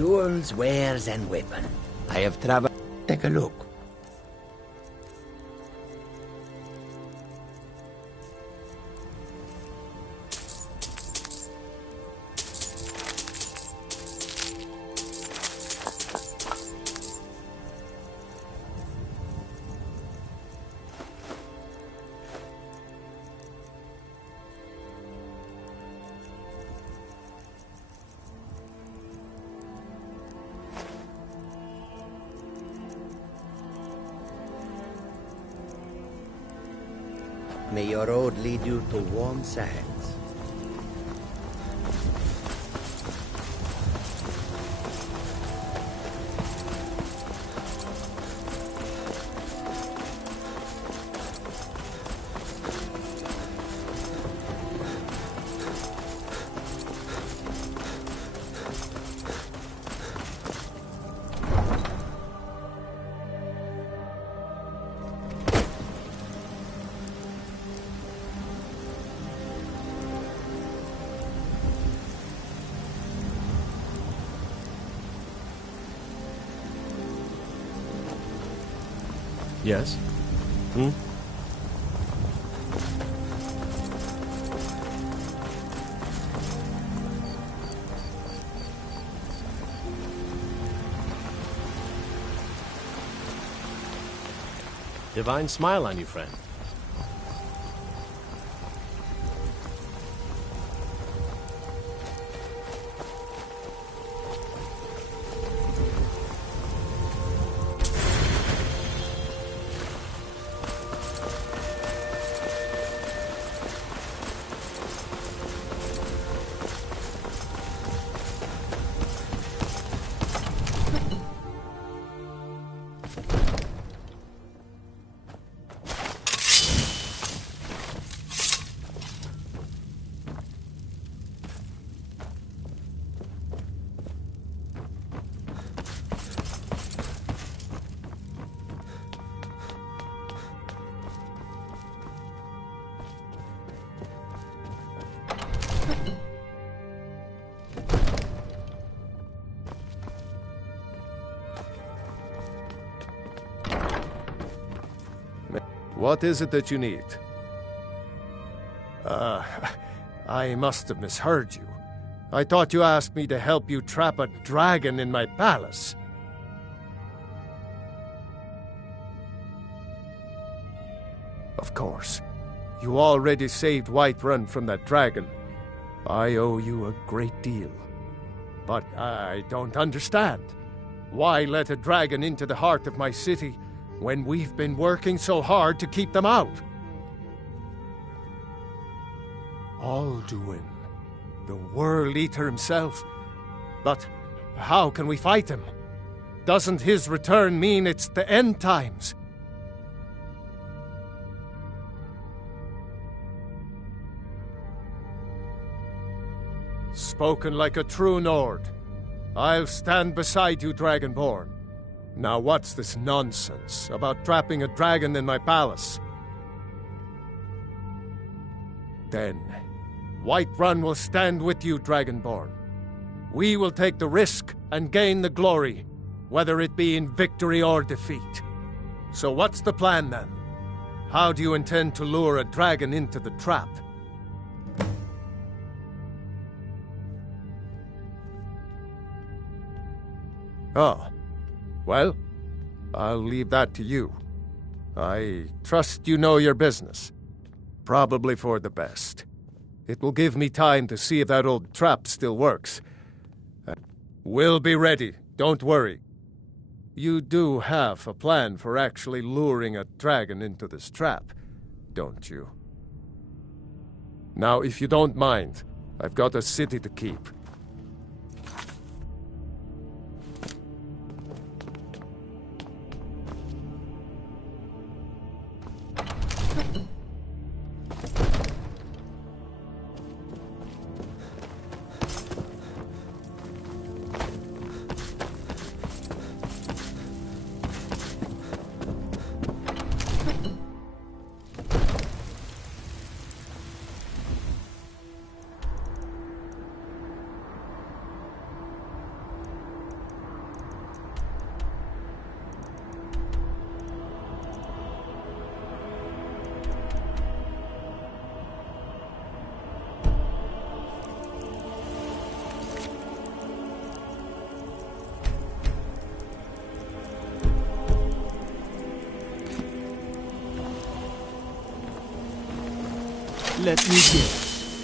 tools, wares, and weapon. I have traveled. Take a look. May your road lead you to warm sands. Yes? Divine smile on you, friend. What is it that you need? I must have misheard you. I thought you asked me to help you trap a dragon in my palace. Of course. You already saved Whiterun from that dragon. I owe you a great deal. But I don't understand. Why let a dragon into the heart of my city when we've been working so hard to keep them out? Alduin, the World Eater himself. But how can we fight him? Doesn't his return mean it's the end times? Spoken like a true Nord. I'll stand beside you, Dragonborn. Now what's this nonsense about trapping a dragon in my palace? Then, Whiterun will stand with you, Dragonborn. We will take the risk and gain the glory, whether it be in victory or defeat. So what's the plan then? How do you intend to lure a dragon into the trap? Oh. Well, I'll leave that to you. I trust you know your business. Probably for the best. It will give me time to see if that old trap still works. We'll be ready, don't worry. You do have a plan for actually luring a dragon into this trap, don't you? Now, if you don't mind, I've got a city to keep. Let me guess.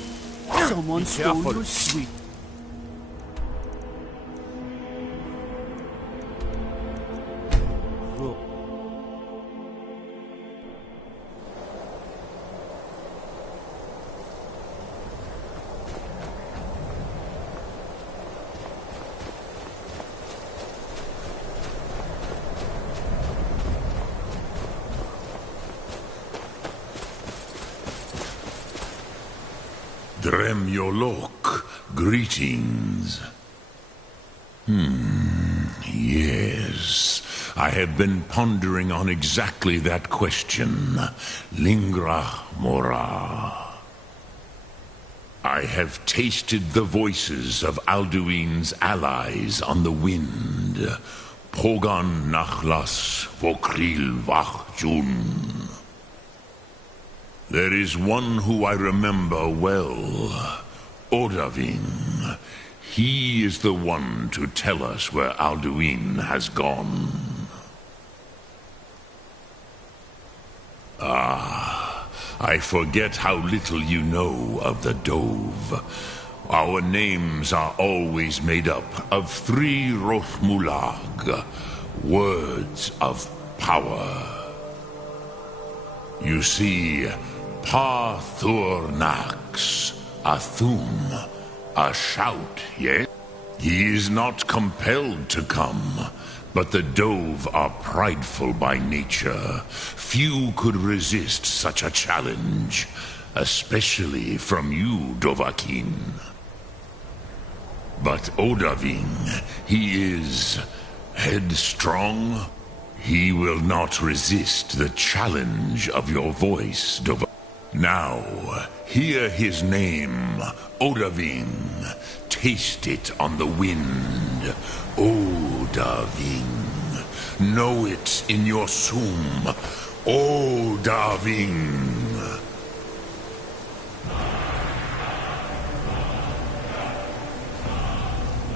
Someone stole careful. your sweet. Dremyolok, greetings. Yes. I have been pondering on exactly that question. Lingra mora. I have tasted the voices of Alduin's allies on the wind. Pogan nachlas vokril vachjun. There is one who I remember well, Odavin. He is the one to tell us where Alduin has gone. Ah, I forget how little you know of the Dove. Our names are always made up of 3 Rothmulag, words of power. You see, Pa Thur Nax, a thum, a shout, yes? He is not compelled to come, but the Dove are prideful by nature. Few could resist such a challenge, especially from you, Dovahkiin. But Odavin, he is headstrong. He will not resist the challenge of your voice, Dovahkiin. Now, hear his name, Odavin. Taste it on the wind. Odavin. Know it in your sum. Odavin.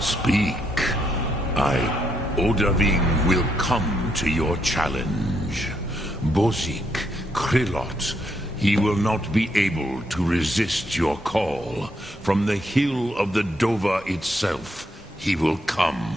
Speak. Odavin will come to your challenge. Bozik, Krillot, he will not be able to resist your call. From the hill of the Dova itself, he will come.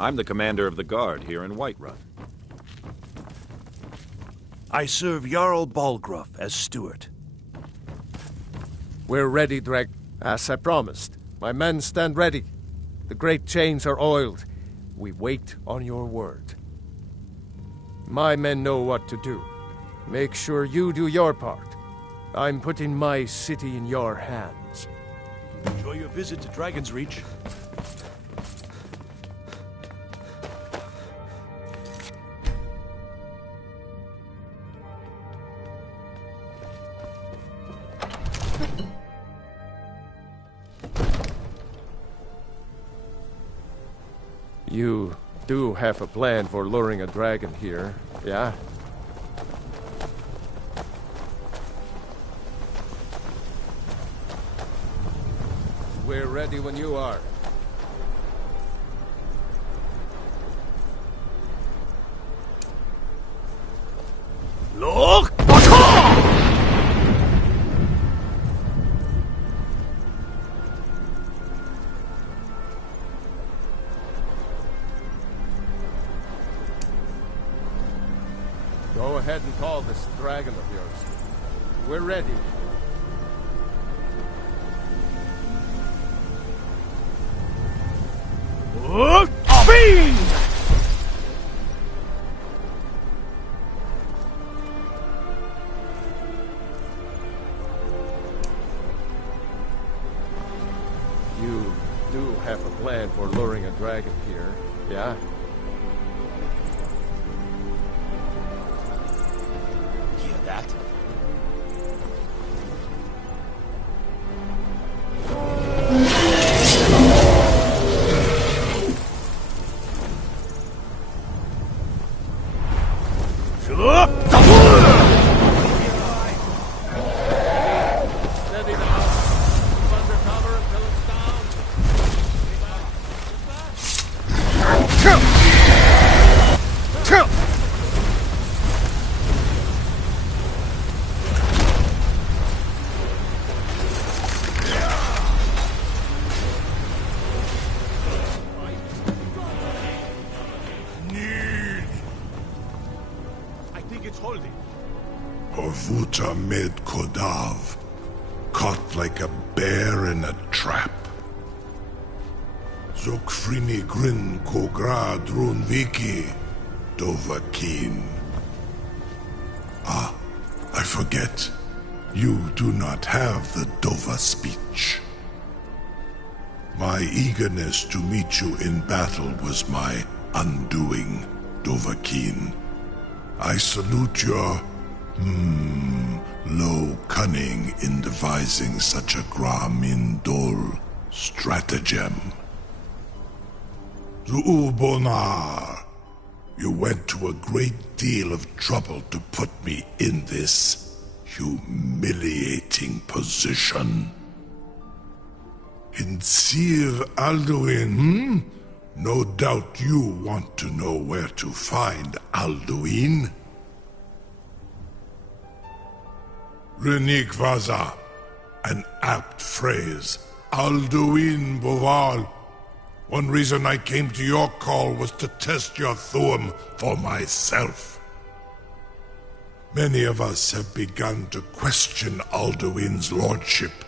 I'm the commander of the guard here in Whiterun. I serve Jarl Balgruuf as steward. We're ready, Dreg. As I promised. My men stand ready. The great chains are oiled. We wait on your word. My men know what to do. Make sure you do your part. I'm putting my city in your hands. Enjoy your visit to Dragon's Reach. You do have a plan for luring a dragon here, yeah? We're ready when you are. Look! Go ahead and call this dragon of yours. We're ready. Fiend! You do have a plan for luring a dragon here, yeah? Horvuta med Kodav, caught like a bear in a trap. Zokfrini grin kogra drunviki, Dovahkiin. Ah, I forget. You do not have the Dova speech. My eagerness to meet you in battle was my undoing, Dovahkiin. I salute your, low cunning in devising such a Gramin Dol stratagem. Zuubonar, you went to a great deal of trouble to put me in this humiliating position. In Sir Alduin, No doubt you want to know where to find Alduin. Renikvaza, an apt phrase. Alduin Boval. One reason I came to your call was to test your Thuum for myself. Many of us have begun to question Alduin's lordship,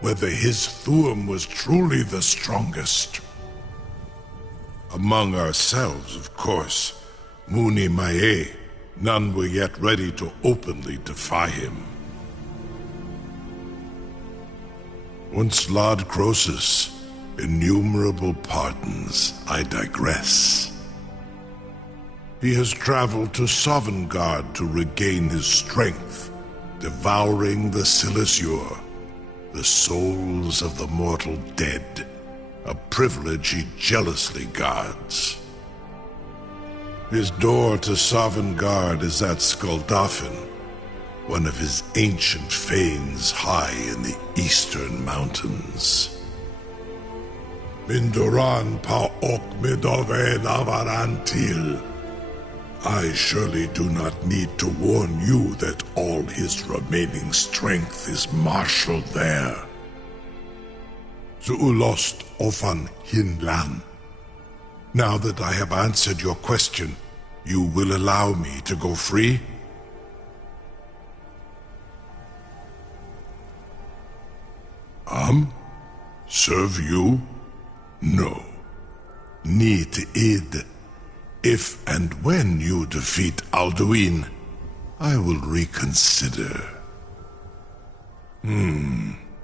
whether his Thuum was truly the strongest. Among ourselves, of course, Muni Mae, none were yet ready to openly defy him. Once Lord Croesus, innumerable pardons, I digress. He has traveled to Sovngarde to regain his strength, devouring the Silesure, the souls of the mortal dead, a privilege he jealously guards. His door to Sovngarde is at Skuldafn, one of his ancient fanes high in the eastern mountains. Mindoran pa ok midove navarantil. I surely do not need to warn you that all his remaining strength is marshaled there. Zuulost ofan hinlan. Now that I have answered your question, you will allow me to go free? Serve you? No. Need id. If and when you defeat Alduin, I will reconsider.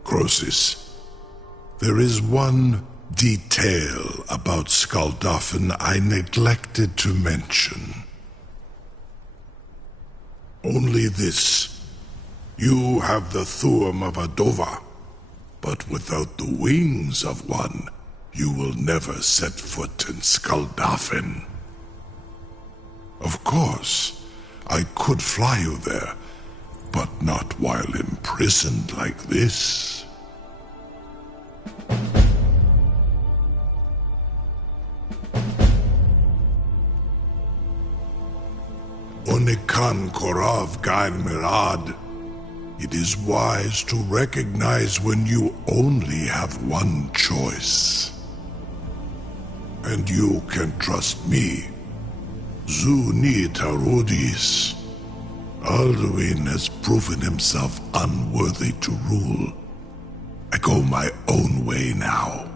Croesus. There is one detail about Skuldafn I neglected to mention. Only this. You have the Thuum of a Dova, but without the wings of one, you will never set foot in Skuldafn. Of course, I could fly you there, but not while imprisoned like this. Onikan Korav Gain Mirad. It is wise to recognize when you only have one choice. And you can trust me. Zuni Tarudis. Alduin has proven himself unworthy to rule. I go my own way now.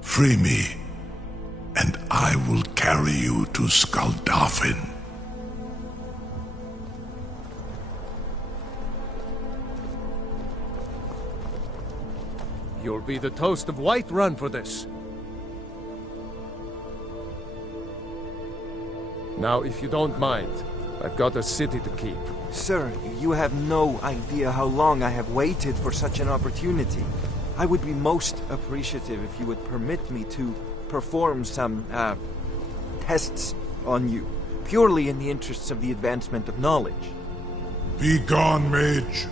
Free me, and I will carry you to Skuldafn. You'll be the toast of Whiterun for this. Now, if you don't mind, I've got a city to keep. Sir, you have no idea how long I have waited for such an opportunity. I would be most appreciative if you would permit me to perform some, tests on you, purely in the interests of the advancement of knowledge. Be gone, mage.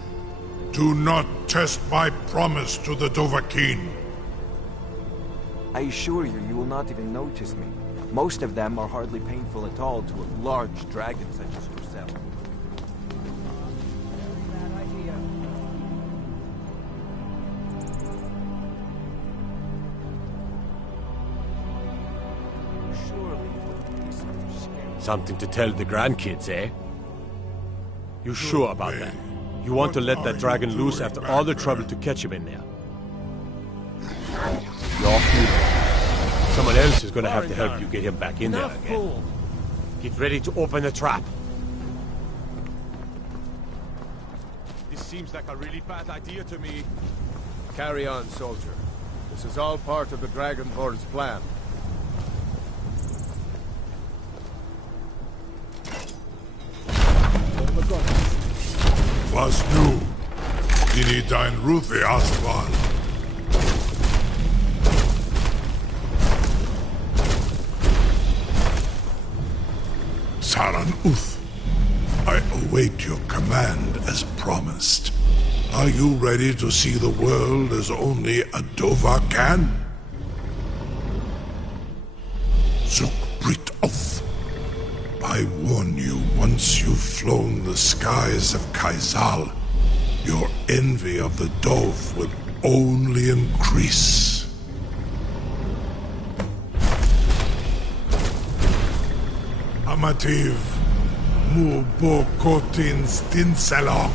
Do not test my promise to the Dovahkiin. I assure you, you will not even notice me. Most of them are hardly painful at all to a large dragon such as yourself. Something to tell the grandkids, eh? You sure about that? You want to let that dragon loose after all the trouble to catch him in there? You're fool. Someone else is gonna have to help you get him back in there again. Get ready to open the trap. This seems like a really bad idea to me. Carry on, soldier. This is all part of the Dragonborn's plan. Was nu? Dini dein Ruthi Astval. Saran Uth, I await your command as promised. Are you ready to see the world as only a Dova can? Zuk Brit Oth. I warn you, once you've flown the skies of Kaizal, your envy of the Dove will only increase. Amativ, mu bokotin stinselok.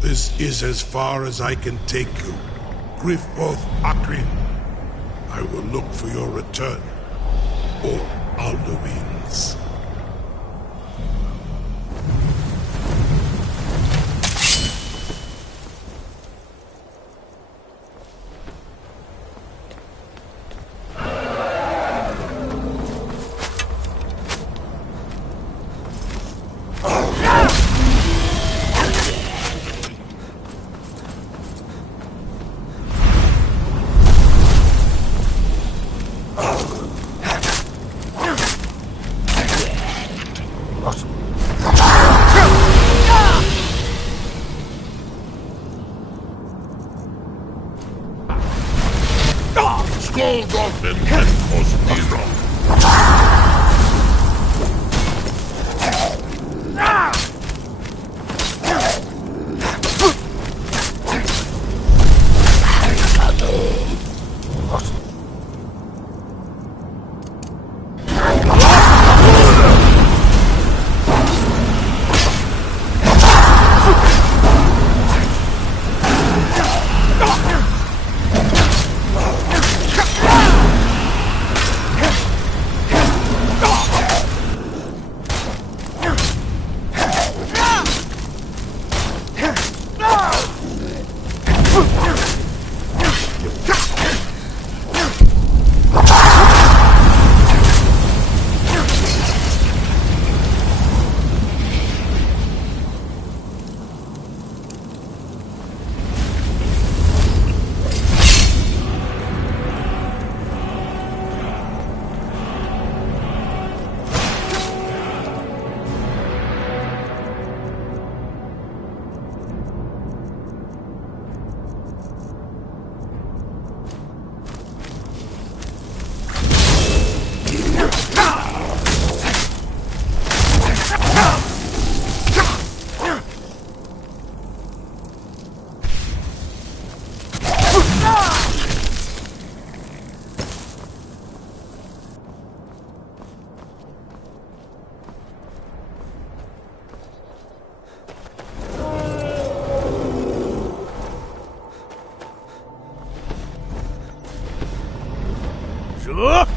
This is as far as I can take you. Griffboth Akrin. I will look for your return. Or Alduins. Scold off him and cause me wrong. What?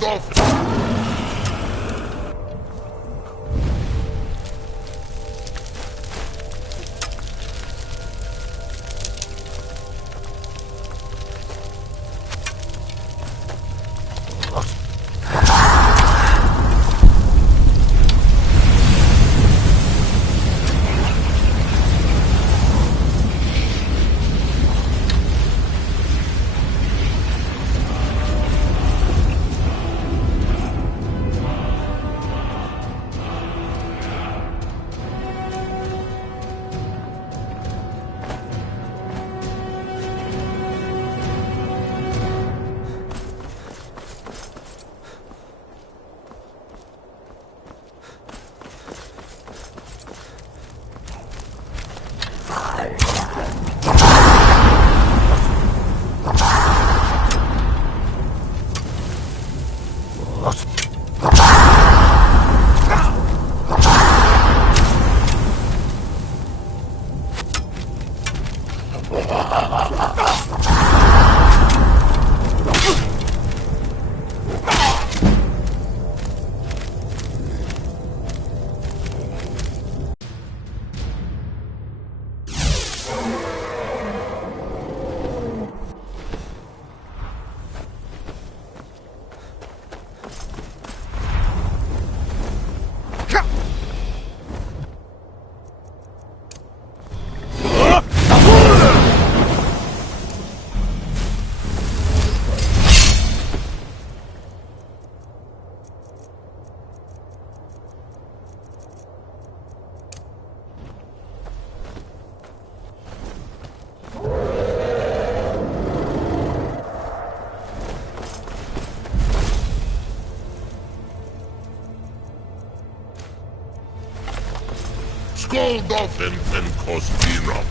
Scold off! Scold off and Kostinok.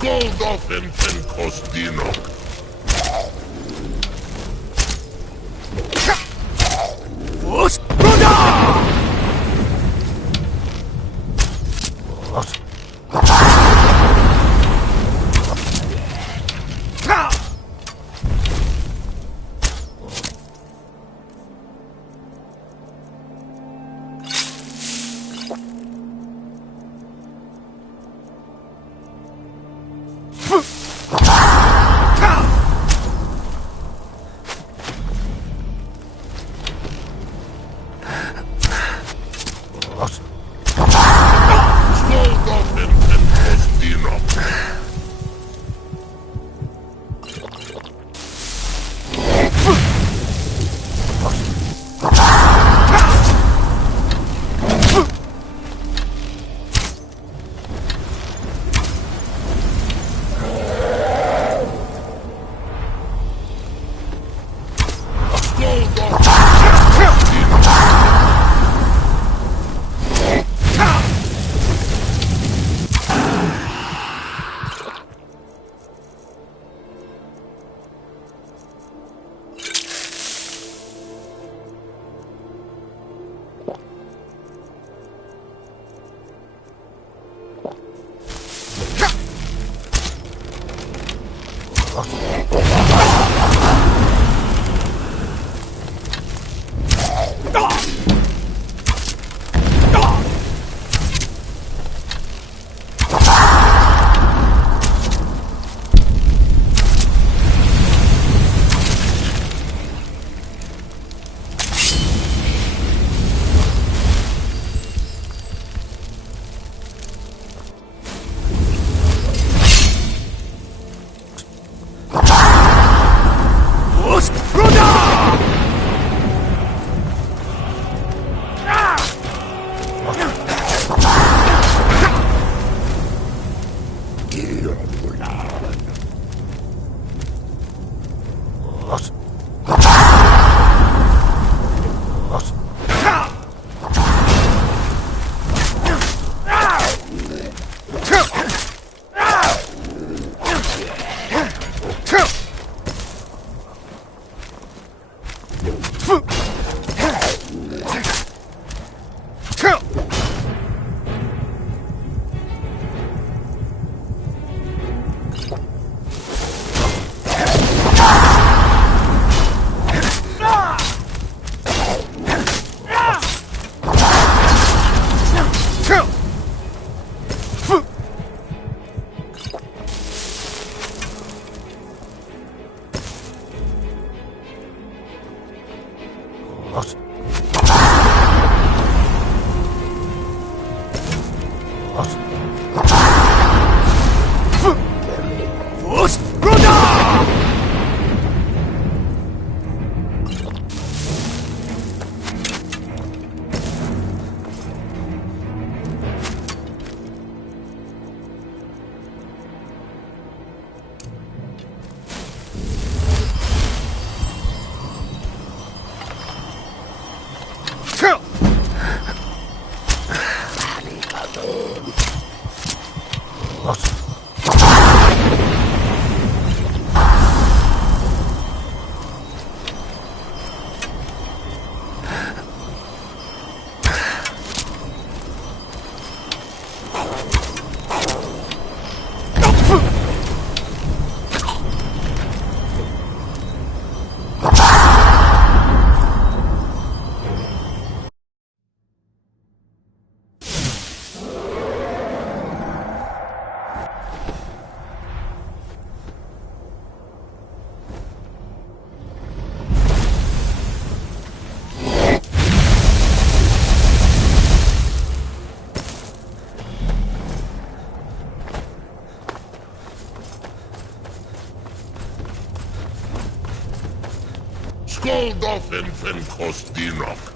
Scold off and Kostinok. What? Skål doffen fen kostinok.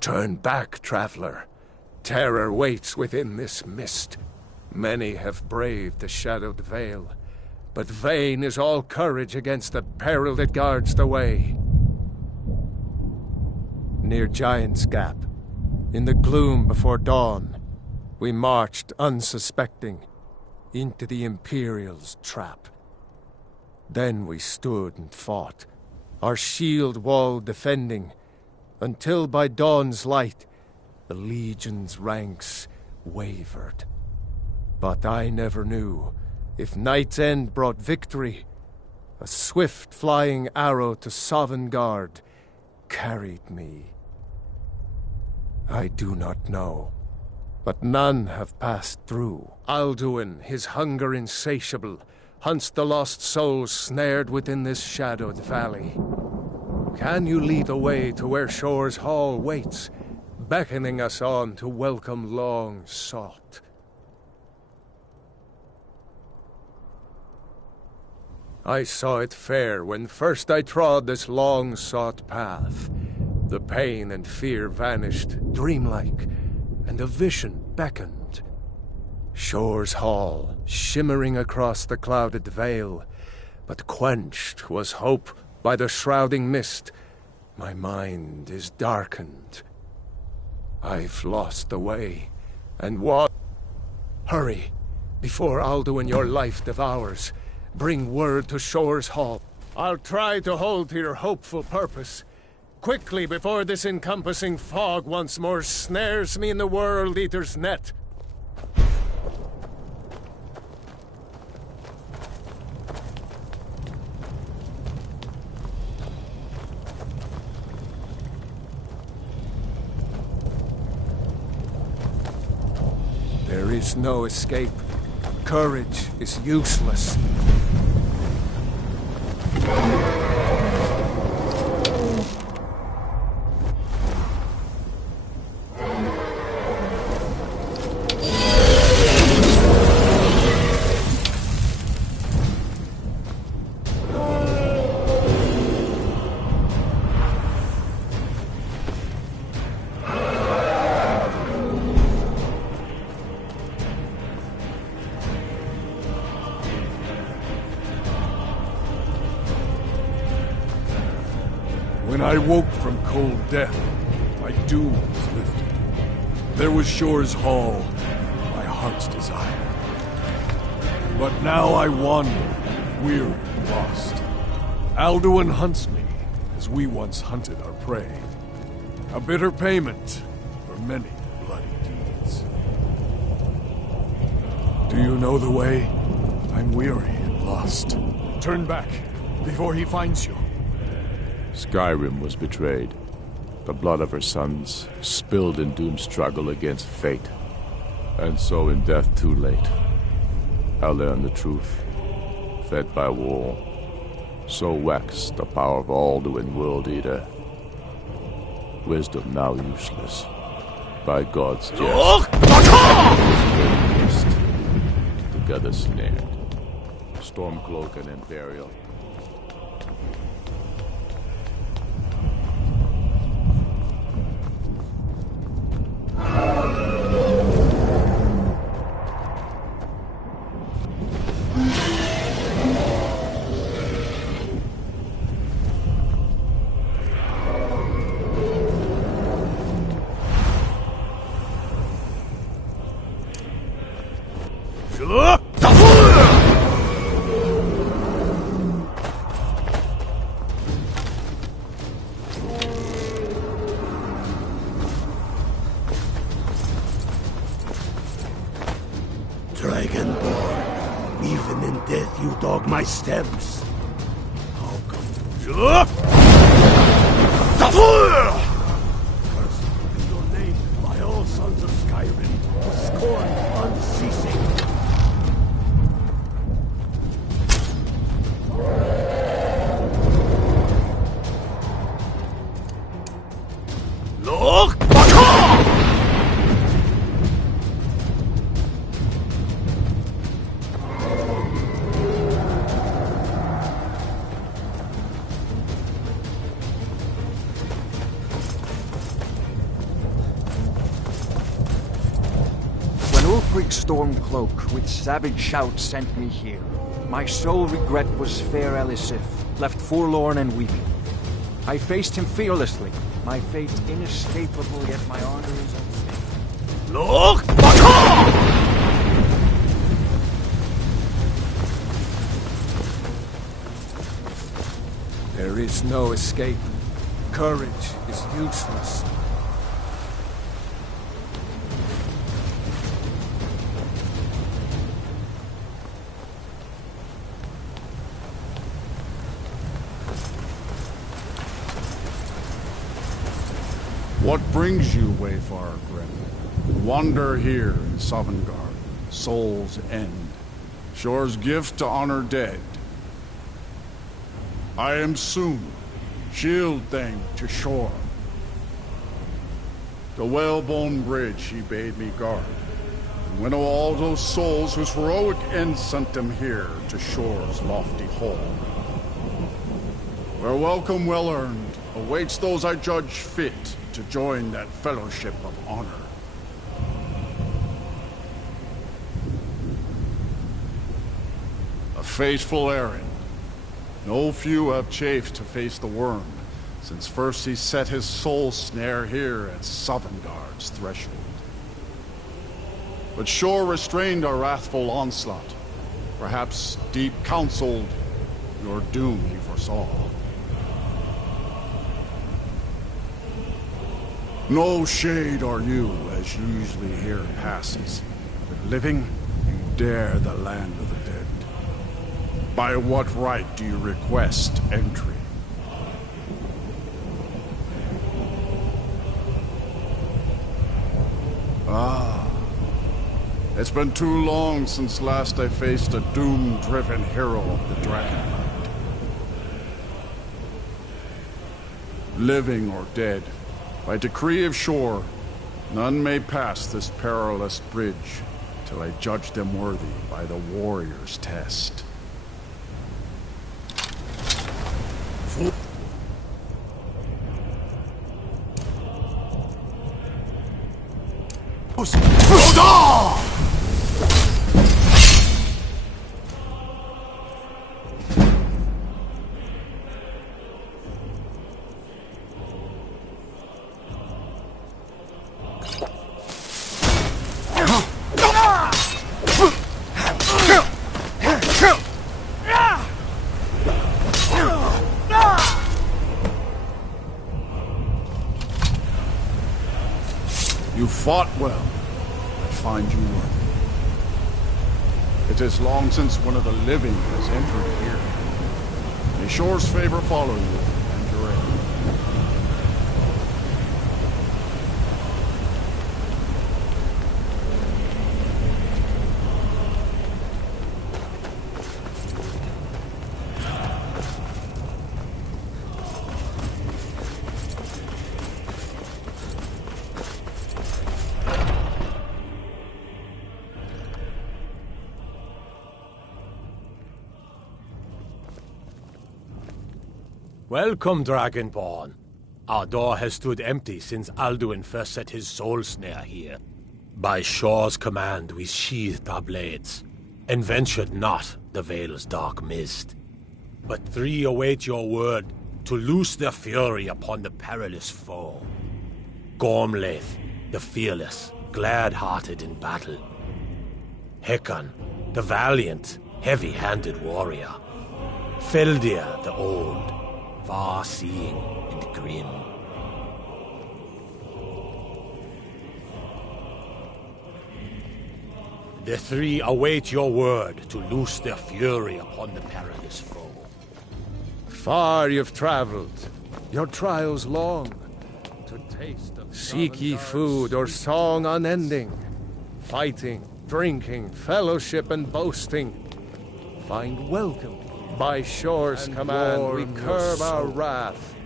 Turn back, traveler. Terror waits within this mist. Many have braved the shadowed vale, but vain is all courage against the peril that guards the way. Near Giant's Gap, in the gloom before dawn, we marched unsuspecting into the Imperial's trap. Then we stood and fought, our shield wall defending, until by dawn's light the Legion's ranks wavered. But I never knew if night's end brought victory. A swift flying arrow to Sovngarde carried me. I do not know, but none have passed through. Alduin, his hunger insatiable, hunts the lost souls snared within this shadowed valley. Can you lead the way to where Shore's Hall waits, beckoning us on to welcome long sought? I saw it fair when first I trod this long-sought path. The pain and fear vanished, dreamlike, and a vision beckoned. Shore's Hall, shimmering across the clouded vale, but quenched was hope by the shrouding mist. My mind is darkened. I've lost the way, and what? Hurry, before Alduin your life devours. Bring word to Shore's Hall. I'll try to hold to your hopeful purpose. Quickly, before this encompassing fog once more snares me in the World Eater's net. There is no escape. Courage is useless. When I woke from cold death, my doom was lifted. There was Shore's Hall, my heart's desire. But now I wander, weary and lost. Alduin hunts me, as we once hunted our prey. A bitter payment for many bloody deeds. Do you know the way? I'm weary and lost. Turn back, before he finds you. Skyrim was betrayed. The blood of her sons spilled in doomed struggle against fate. And so in death too late, I learned the truth. Fed by war, so waxed the power of Alduin World Eater. Wisdom now useless. By God's jest. Together snared. Stormcloak and Imperial. Dragonborn, even in death you dog my steps. How come Cursed be your name by all sons of Skyrim, who scorn unceasing. Look! black storm cloak with savage shouts sent me here. My sole regret was fair Elisif, left forlorn and weeping. I faced him fearlessly, my fate inescapable, yet my honor is unstable. Look! There is no escape. Courage is useless. What brings you, Wayfarer Grim? Wander here in Sovngarde, Soul's End, Shore's gift to honor dead. I am soon, shield thing to Shore. The whalebone bridge he bade me guard, and winnow all those souls whose heroic end sent them here to Shore's lofty hall. Where welcome well earned awaits those I judge fit to join that fellowship of honor. A fateful errand. No few have chafed to face the worm, since first he set his soul snare here at Sovngarde's threshold. But Shore restrained our wrathful onslaught. Perhaps deep counseled, your doom he foresaw. No shade are you, as usually here passes. But living, you dare the land of the dead. By what right do you request entry? Ah, it's been too long since last I faced a doom-driven hero of the Dragonland. Living or dead, by decree of Shore, none may pass this perilous bridge till I judge them worthy by the warrior's test. You fought well. I find you worthy. It is long since one of the living has entered here. May Shore's favor follow you and your aid. Welcome, Dragonborn. Our door has stood empty since Alduin first set his soul snare here. By Shore's command, we sheathed our blades, and ventured not the Vale's dark mist. But three await your word to loose their fury upon the perilous foe. Gormlaith, the fearless, glad-hearted in battle. Hekon, the valiant, heavy-handed warrior. Feldir, the old, far-seeing and grim. The three await your word to loose their fury upon the perilous foe. Far you've traveled, your trials long. To taste of seek ye food or song unending. Fighting, drinking, fellowship and boasting. Find welcome. By Shore's command, we curb our wrath.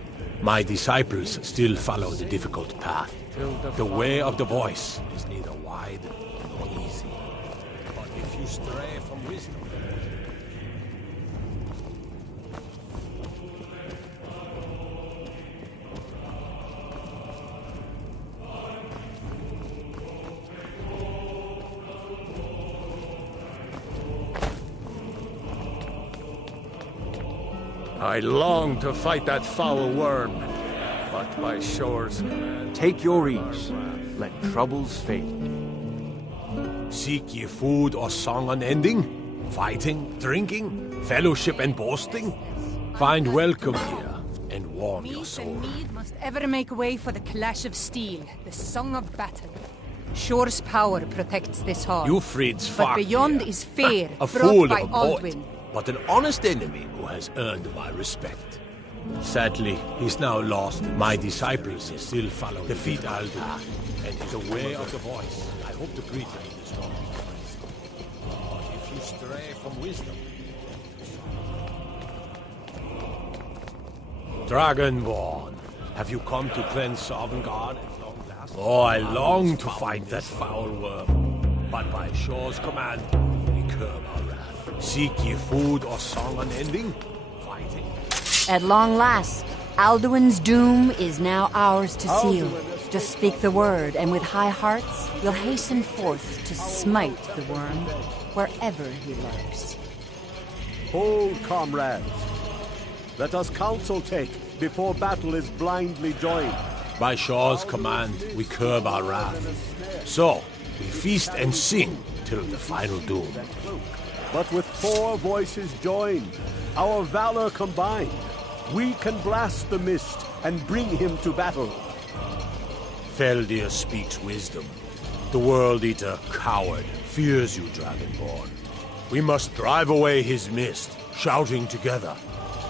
My disciples still follow the difficult path. The way of the voice is neither wide nor easy. But if you stray from wisdom... I long to fight that foul worm, but by Shore's command... Take your ease. Let troubles fade. Seek ye food or song unending? Fighting, drinking, fellowship and boasting? Find welcome here and warm your soul. And mead must ever make way for the clash of steel, the song of battle. Shore's power protects this hall. You freed's but far beyond here. is fear A brought fool by of a poet, Alduin. but an honest enemy who has earned my respect. Sadly, he's now lost. My disciples still follow. Defeat Alduin, and he's aware of the voice. I hope to greet him in the storm. Oh, if you stray from wisdom. Dragonborn, have you come to cleanse Sovngarde at long last? Oh, I long to fight that foul worm, but by Shore's command, we curb our wrath. Seek ye food or song unending? Fighting. At long last, Alduin's doom is now ours to seal. Just speak the word, and with high hearts, you'll hasten forth to smite the worm wherever he lurks. Hold, comrades. Let us counsel take before battle is blindly joined. By Shore's command, we curb our wrath. So, we feast and sing till the final doom. But with 4 voices joined, our valor combined, we can blast the mist and bring him to battle. Feldir speaks wisdom. The World Eater, coward, fears you, Dragonborn. We must drive away his mist, shouting together,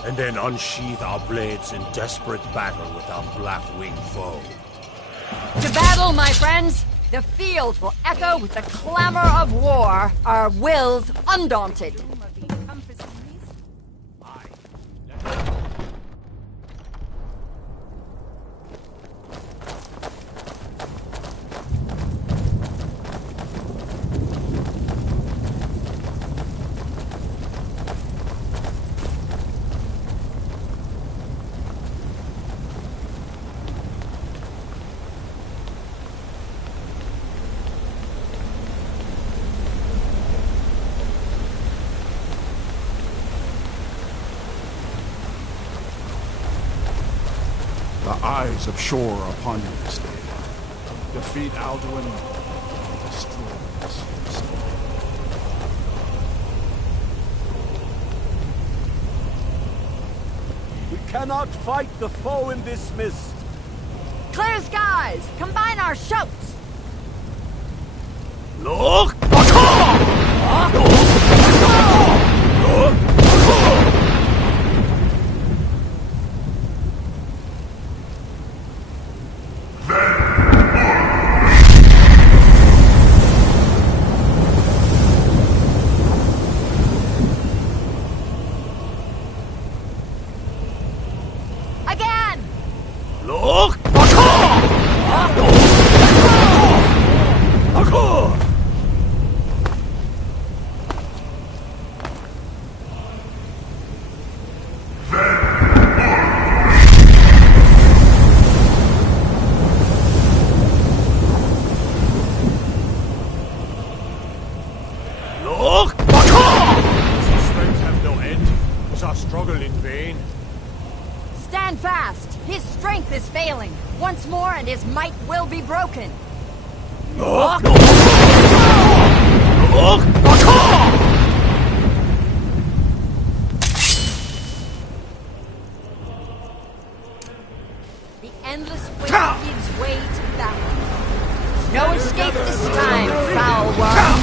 and then unsheath our blades in desperate battle with our black-winged foe. To battle, my friends! The field will echo with the clamor of war, our wills undaunted. The eyes of Shore are upon you this day. Defeat Alduin and destroy this city. We cannot fight the foe in this mist. Clear skies! Combine our shouts! Look! Again! Look! Look! His strength have no end. Was our struggle in vain? Stand fast! His strength is failing. Once more and his might will be broken. Look! The endless way gives way to battle. No escape this time, foul worm.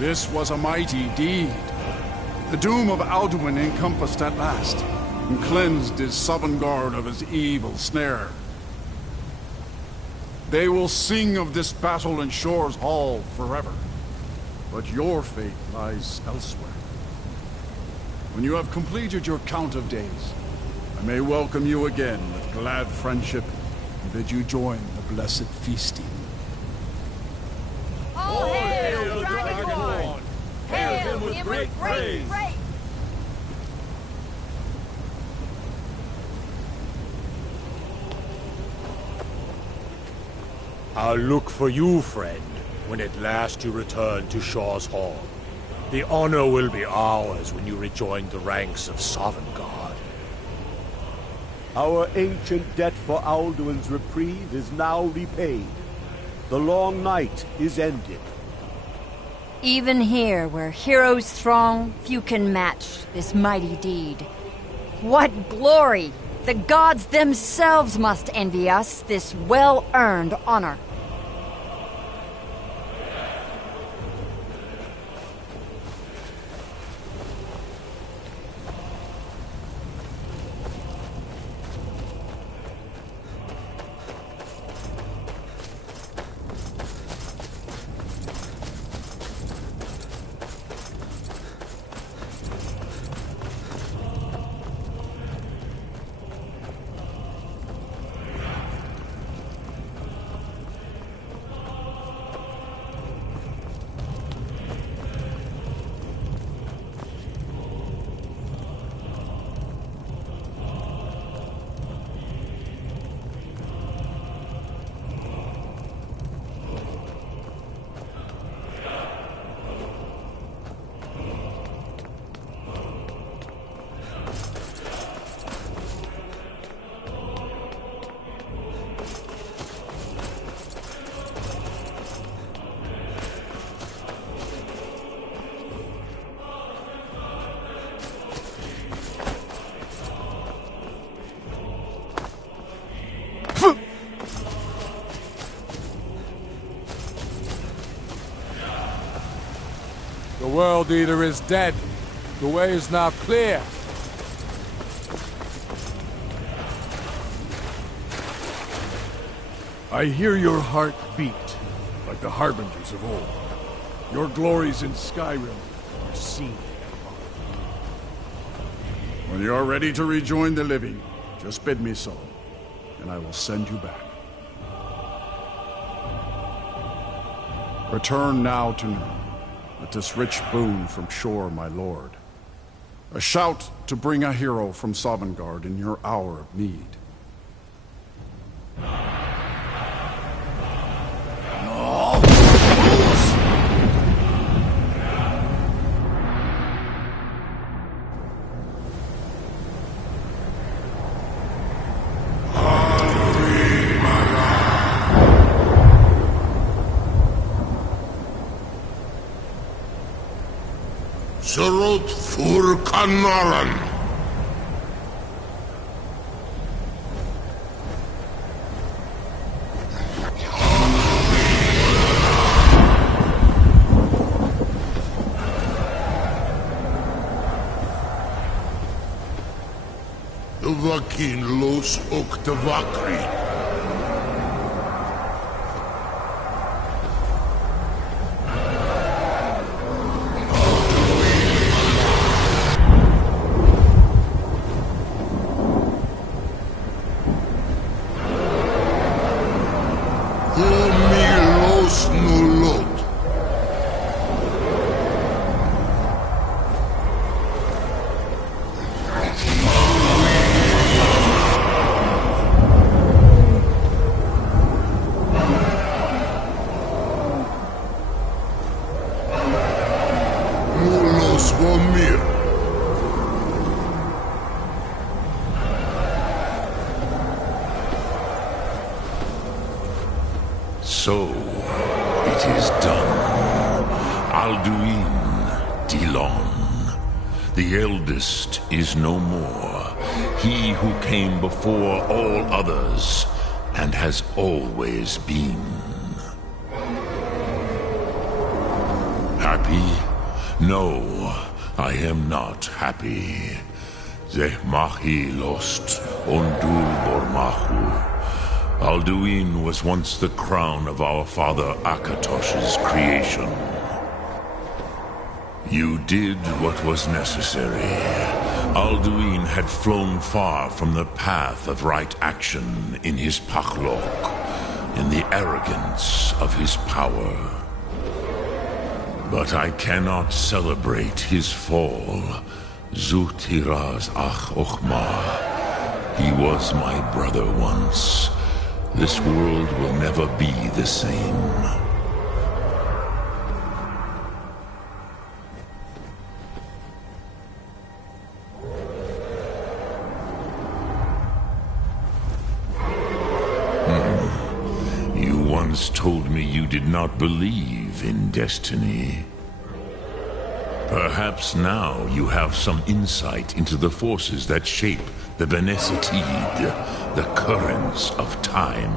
This was a mighty deed. The doom of Alduin encompassed at last, and cleansed his Sovngarde of his evil snare. They will sing of this battle in Shore's Hall forever, but your fate lies elsewhere. When you have completed your count of days, I may welcome you again with glad friendship and bid you join the blessed feasting. All hail, Dragonborn! Hail him with great praise! I'll look for you, friend, when at last you return to Shore's Hall. The honor will be ours when you rejoin the ranks of Sovngarde. Our ancient debt for Alduin's reprieve is now repaid. The long night is ended. Even here, where heroes throng, few can match this mighty deed. What glory! The gods themselves must envy us this well-earned honor. The World Eater is dead. The way is now clear. I hear your heart beat, like the harbingers of old. Your glories in Skyrim are seen. When you are ready to rejoin the living, just bid me so, and I will send you back. Return now to noon, with this rich boon from Shore, my lord. A shout to bring a hero from Sovngarde in your hour of need. Surut fur kanalan. Vakin los oktavakri. So, it is done. Alduin Dillon, the eldest, is no more. He who came before all others, and has always been. Happy? No, I am not happy. Zeh mahi lost, ondul bormahu. Alduin was once the crown of our father Akatosh's creation. You did what was necessary. Alduin had flown far from the path of right action in his Pachlok, in the arrogance of his power. But I cannot celebrate his fall. Zutiraz ach ochma. He was my brother once. This world will never be the same. You once told me you did not believe in destiny. Perhaps now you have some insight into the forces that shape the Benesitid, the currents of time.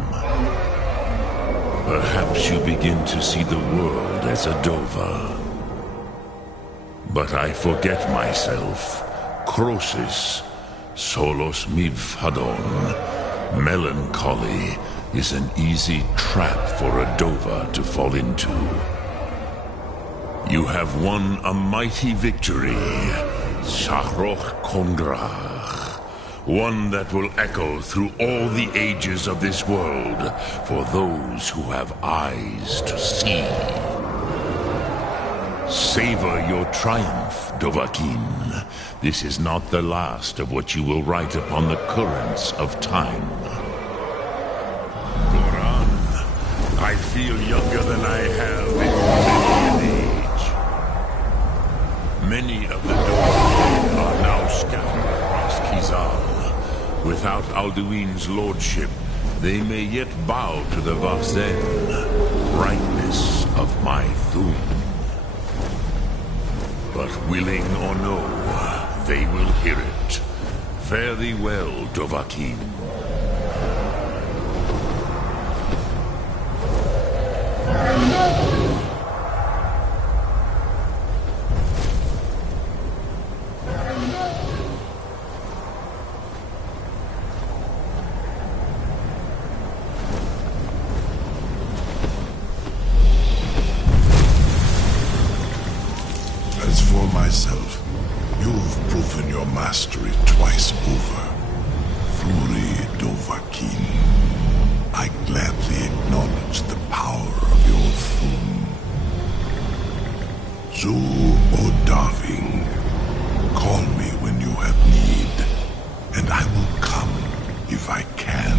Perhaps you begin to see the world as a Dova. But I forget myself. Crosis, solos midfadon. Melancholy is an easy trap for a Dova to fall into. You have won a mighty victory, Shahroch Kongrach. One that will echo through all the ages of this world for those who have eyes to see. Savor your triumph, Dovahkiin. This is not the last of what you will write upon the currents of time. Goran, I feel younger than I have in many an age. Many of the Dovahkiin are now scattered across Kizal. Without Alduin's lordship, they may yet bow to the Vazen, brightness of my Thum. But willing or no, they will hear it. Fare thee well, Dovahkiin. Mastery twice over. Furi Dovahkiin, I gladly acknowledge the power of your Thum. Zu Odaving, call me when you have need, and I will come if I can.